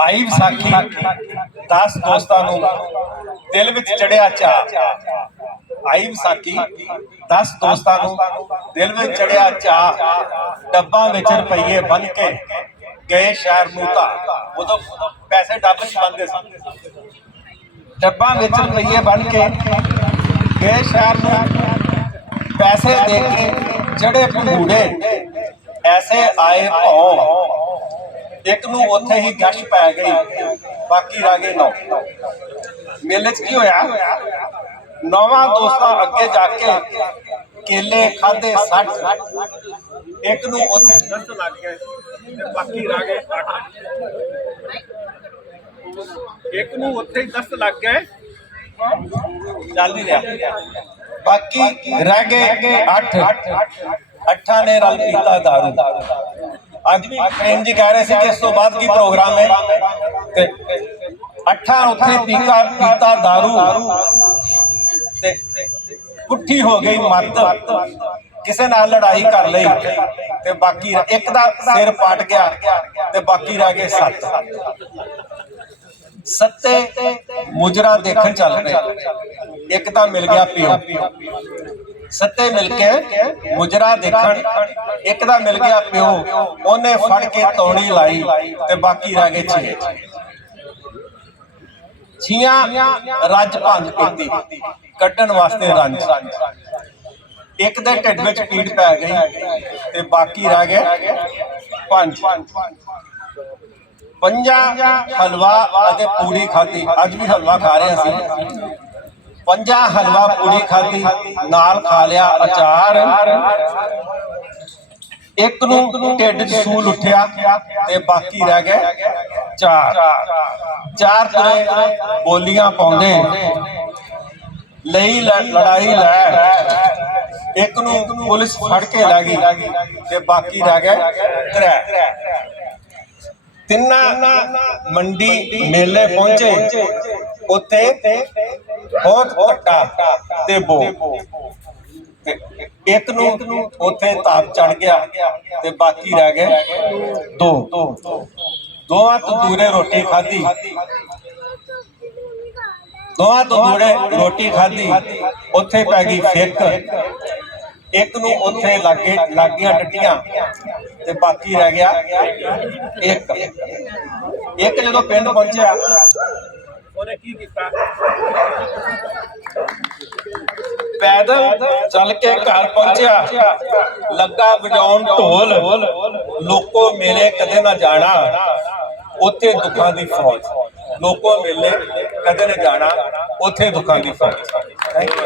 ਆਈ ਵਿਸਾਖੀ 10 ਦੋਸਤਾਂ ਨੂੰ ਦਿਲ ਵਿੱਚ ਚੜਿਆ ਚਾਹ ਆਈ ਵਿਸਾਖੀ 10 ਦੋਸਤਾਂ ਨੂੰ ਦਿਲ ਵਿੱਚ ਚੜਿਆ ਚਾਹ ਡੱਬਾਂ ਵਿੱਚ ਰੁਪਈਏ ਬੰਨ ਕੇ ਗਏ ਸ਼ਹਿਰ ਨੂੰ ਤਾਂ। ਉਦੋਂ ਪੈਸੇ ਡੱਬ 'ਚ ਬੰਦੇ ਸੀ। ਡੱਬਾਂ ਵਿੱਚ ਰੁਪਈਏ ਬੰਨ ਕੇ ਗਏ ਸ਼ਹਿਰ ਨੂੰ। ਪੈਸੇ ਦੇ ਕੇ ਜਿਹੜੇ ਭੰਗੂੜੇ। ਐਸੇ ਆਏ ਭੌ। ਇੱਕ ਨੂੰ ਉੱਥੇ ਹੀ ਗਸ਼ ਪੈ ਗਈ ਬਾਕੀ ਰਹਿ ਗਏ ਨੌ। ਮੇਲੇ 'ਚ ਕੀ ਹੋਇਆ? ਨੌਵਾਂ ਦੋਸਤਾਂ ਅੱਗੇ ਜਾ ਕੇ ਕੇਲੇ ਖਾਦੇ 60 ਇੱਕ ਨੂੰ ਉੱਥੇ ਦਰਦ ਲੱਗ ਗਏ ਤੇ ਬਾਕੀ ਰਹਿ ਗਏ ਅੱਠ। ਇੱਕ ਨੂੰ ਉੱਥੇ ਹੀ ਦਸਤ ਲੱਗ ਗਏ। ਚੱਲ ਨਹੀਂ ਰਿਹਾ। ਬਾਕੀ ਰਹਿ ਗਏ 8 ਅੱਠਾਂ ਨੇ ਰਲ ਪੀਤਾ ਦਾਰੂ। ਅੱਜ ਪ੍ਰੇਮ ਜੀ ਕਹਿ ਰਹੇ ਸੀ ਕਿ ਇਸ ਤੋਂ ਬਾਅਦ ਕੀ ਪ੍ਰੋਗਰਾਮ ਹੈ? ਤੇ ਅੱਠਾਂ ਉੱਥੇ ਪੀਤਾ ਪੀਤਾ ਦਾਰੂ। ਤੇ ਪੁੱਠੀ ਹੋ ਗਈ ਮੱਤ ਕਿਸੇ ਨਾਲ ਲੜਾਈ ਕਰ ਲਈ ਤੇ ਬਾਕੀ ਇੱਕ ਦਾ ਸਿਰ ਪਾਟ ਗਿਆ ਤੇ ਬਾਕੀ ਰਹਿ ਗਏ ਸੱਤ। ਸੱਤੇ ਮੁਜਰਾ ਦੇਖਣ ਚੱਲ ਪਏ ਇੱਕ ਤਾਂ ਮਿਲ ਗਿਆ ਪਿਓ। ਸੱਤੇ ਮਿਲ ਕੇ ਮੁਜਰਾ ਦੇਖਣ, ਇੱਕ ਦਾ ਮਿਲ ਗਿਆ ਪਿਓ, ਉਹਨੇ ਫੜ ਕੇ ਤੌੜੀ ਲਾਈ ਤੇ ਬਾਕੀ ਰਹਿ ਗਏ ਛੇ। ਛੀਆਂ ਰੱਜ ਭੰਗ ਪੀਤੀ ਕੱਢਣ ਵਾਸਤੇ ਰੰਜ। ਇੱਕ ਦੇ ਢਿੱਡ ਵਿੱਚ ਪੀੜ ਪੈ ਗਈ ਤੇ ਬਾਕੀ ਰਹਿ ਗਏ ਪੰਜ। ਪੰਜਾਂ ਹਲਵਾ ਅਤੇ ਪੂੜੀ ਖਾਧੀ, ਅੱਜ ਵੀ ਹਲਵਾ ਖਾ ਰਹੇ ਅਸੀਂ ਪੰਜਾਂ ਹਲਵਾ ਪੂੜੀ ਖਾਧੀ, ਨਾਲ ਖਾ ਲਿਆ ਅਚਾਰ। ਇੱਕ ਨੂੰ ਢਿੱਡ 'ਚ ਸੂਲ ਉੱਠਿਆ ਤੇ ਬਾਕੀ ਰਹਿ ਗਏ ਚਾਰ। ਚਾਰ ਤੁਰੇ ਬੋਲੀਆਂ ਪਾਉਂਦੇ। ਲਈ ਲੜਾਈ ਲੈ। ਇੱਕ ਨੂੰ ਪੁਲਿਸ ਫੜ ਕੇ ਲੈ ਗਈ ਤੇ ਬਾਕੀ ਰਹਿ ਗਏ ਤਰੇ। ਤਿੰਨਾਂ ਮੰਡੀ ਮੇਲੇ ਪਹੁੰਚੇ। ਉੱਥੇ ਬਹੁਤ ਘੱਟਾ ਤੇ ਬੋ। ਇੱਕ ਨੂੰ ਉੱਥੇ ਤਾਪ ਚੜ ਗਿਆ ਤੇ ਬਾਕੀ ਰਹਿ ਗਏ ਦੋ। ਦੋਵਾਂ ਤੋਂ ਦੂਰੇ ਰੋਟੀ ਖਾਧੀ। ਦੋਵਾਂ ਤੋਂ ਦੂਰੇ ਰੋਟੀ ਖਾਧੀ। ਉੱਥੇ ਪੈ ਗਈ ਫਿੱਕ। ਇੱਕ ਨੂੰ ਉੱਥੇ ਲੱਗੇ ਲੱਗੀਆਂ ਟੱਟੀਆਂ ਤੇ ਬਾਕੀ ਰਹਿ ਗਿਆ ਇੱਕ। ਇੱਕ ਜਦੋਂ ਪਿੰਡ ਪਹੁੰਚਿਆ ਉਹਨੇ ਕੀ ਕੀਤਾ? ਪੈਦਲ ਚੱਲ ਕੇ ਘਰ ਪਹੁੰਚਿਆ। ਲੱਗਾ ਵਜਾਉਣ ਢੋਲ। ਲੋਕੋ ਮੇਰੇ ਕਦੇ ਨਾ ਜਾਣਾ। ਉੱਥੇ ਦੁੱਖਾਂ ਦੀ ਫੌਜ। ਲੋਕੋ ਮੇਲੇ ਕਦੇ ਨਾ ਜਾਣਾ। ਉੱਥੇ ਦੁੱਖਾਂ ਦੀ ਫੌਜ। Thank you